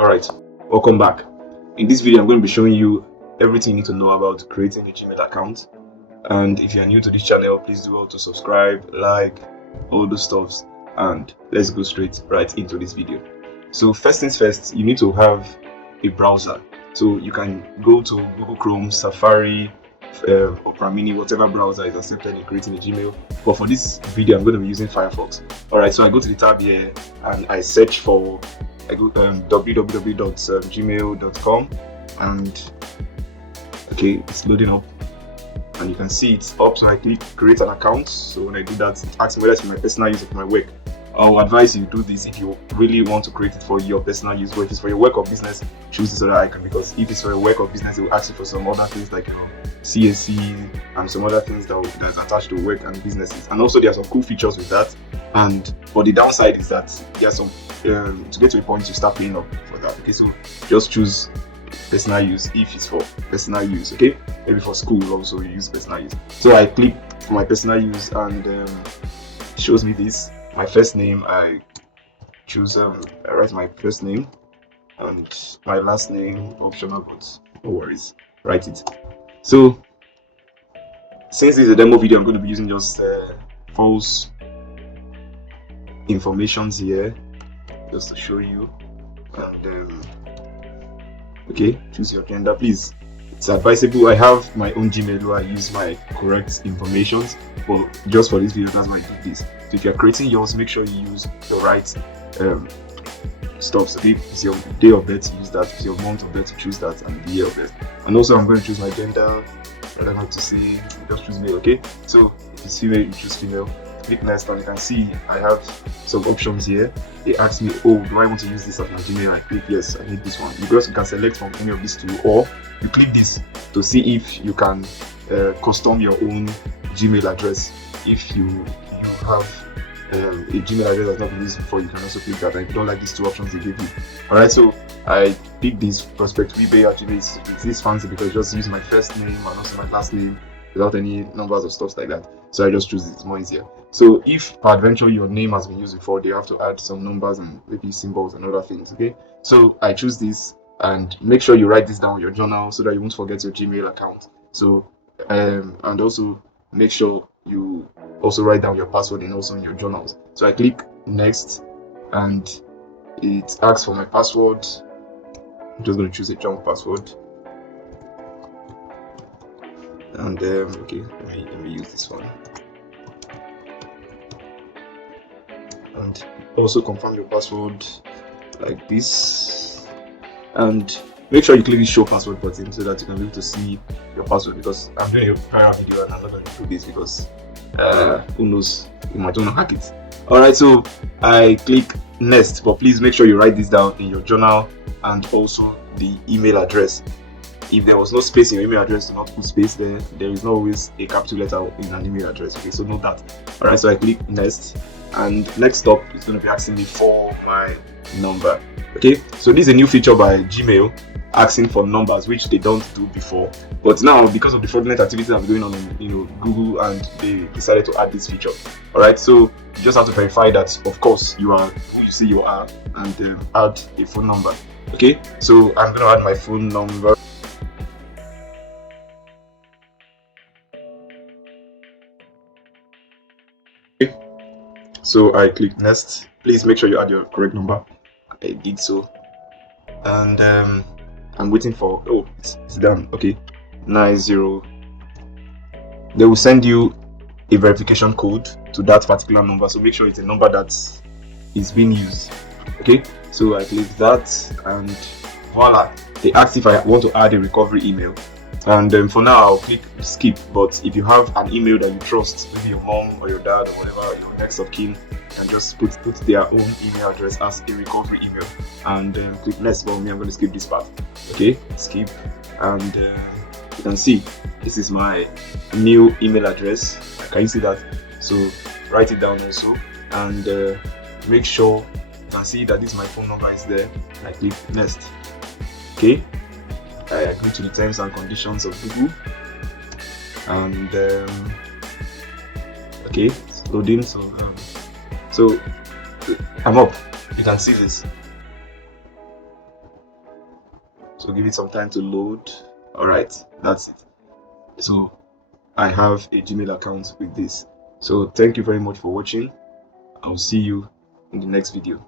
Alright, welcome back. In this video I'm going to be showing you everything you need to know about creating a Gmail account. And if you are new to this channel, please do well to subscribe, like, all those stuffs, and let's go straight right into this video. So first things first, you need to have a browser. So you can go to Google Chrome, Safari, Opera Mini, whatever browser is accepted in creating a Gmail. But for this video I'm going to be using Firefox. Alright, so I go to the tab here and I search for www.gmail.com, and okay, it's loading up and you can see it's up. So I click create an account. So when I do that, it asks me whether it's for my personal use or for my work. I'll advise you do this if you really want to create it for your personal use, but if it's for your work or business, choose this other icon, because if it's for your work or business, it will ask you for some other things like CSC and some other things that's attached to work and businesses. And also there are some cool features with that, but the downside is that there are some to get to a point you start paying up for that. Okay, so just choose personal use if it's for personal use. Okay, maybe for school also you use personal use. So I click for my personal use and it shows me this. My first name, I choose I write my first name, and my last name optional, but no worries, write it. So since this is a demo video, I'm going to be using just false informations here just to show you. And okay, choose your gender, please. It's advisable. I have my own Gmail where I use my correct informations, but just for this video, that's why I did this. So if you're creating yours, make sure you use the right stuff. So if it's your day of birth, use that. If it's your month of birth, choose that, and the year of birth. And also I'm going to choose my gender. I don't have to see, just choose male. Okay, so if it's female, you choose female. Click next, and you can see I have some options here. They ask me, oh, do I want to use this as my Gmail? I click yes, I need this one. You can select from any of these two, or you click this to see if you can custom your own Gmail address. If you have a Gmail address that's not been used before, you can also click that. And if you don't like these two options they give you, alright, so I pick this Prospect eBay at Gmail. It's this fancy because it just use my first name and also my last name without any numbers or stuff like that. So I just choose it, it's more easier. So if peradventure your name has been used before, they have to add some numbers and maybe symbols and other things. Okay, so I choose this, and make sure you write this down in your journal so that you won't forget your Gmail account. So and also make sure you also write down your password and also in your journals. So I click next and it asks for my password. I'm just going to choose a junk password, and okay, let me use this one. And also confirm your password like this, and make sure you click the show password button so that you can be able to see your password, because I'm doing a prior video and I'm not going to do this because who knows, you might want to hack it. Alright, so I click next, but please make sure you write this down in your journal, and also the email address. If there was no space in your email address, do not put space there. There is not always a capital letter in an email address. Okay, so note that. Alright, so I click next, and next up is going to be asking me for my number. Okay, so this is a new feature by Gmail, asking for numbers, which they don't do before. But now, because of the fraudulent activities that are going on in Google, and they decided to add this feature. Alright, so you just have to verify that of course you are who you say you are, and add a phone number. Okay, so I'm going to add my phone number. Okay, so I click next. Please make sure you add your correct number. I did so, and I'm waiting for, oh, it's done. Okay, 90. They will send you a verification code to that particular number, so make sure it's a number that is being used. Okay, so I click that, and voila, they asked if I want to add a recovery email, and for now I'll click skip. But if you have an email that you trust, maybe your mom or your dad or whatever, your next of kin, and just put their own email address as a recovery email, and click next. For me, I'm going to skip this part. Okay, skip, and you can see this is my new email address. Can you see that? So write it down also, and make sure you can see that this my phone number is there. I click next. Okay, I agree to the terms and conditions of Google, and okay, it's loading. So I'm up. You can see this. So give it some time to load. All right, that's it. So I have a Gmail account with this. So thank you very much for watching. I'll see you in the next video.